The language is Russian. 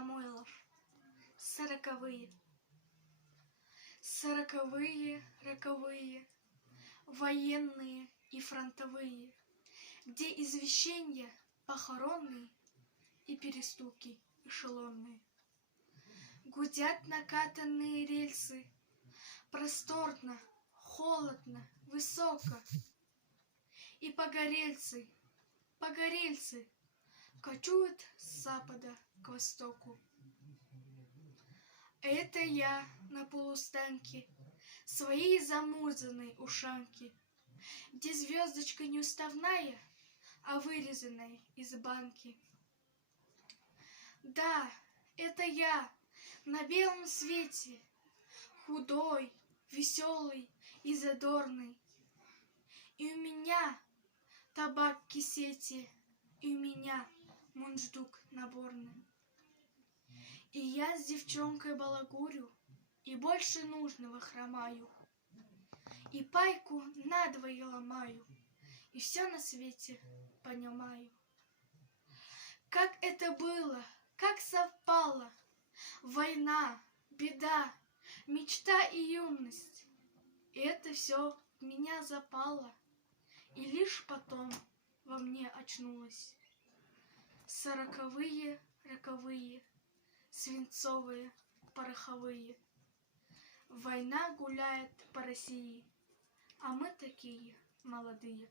Самойлов. Сороковые. Сороковые, роковые, военные и фронтовые, где извещения похоронные и перестуки эшелонные. Гудят накатанные рельсы, просторно, холодно, высоко. И погорельцы кочуют с запада к востоку. Это я на полустанке своей замурзанной ушанки, где звездочка не уставная, а вырезанная из банки. Да, это я на белом свете, худой, веселый и задорный. И у меня табак в кисете, и у меня мундштук наборный. И я с девчонкой балагурю, и больше нужного хромаю, и пайку надвое ломаю, и все на свете понимаю. Как это было, как совпало! Война, беда, мечта и юность. И это все в меня запало, и лишь потом во мне очнулось. Сороковые, роковые, свинцовые, пороховые. Война гуляет по России, а мы такие молодые.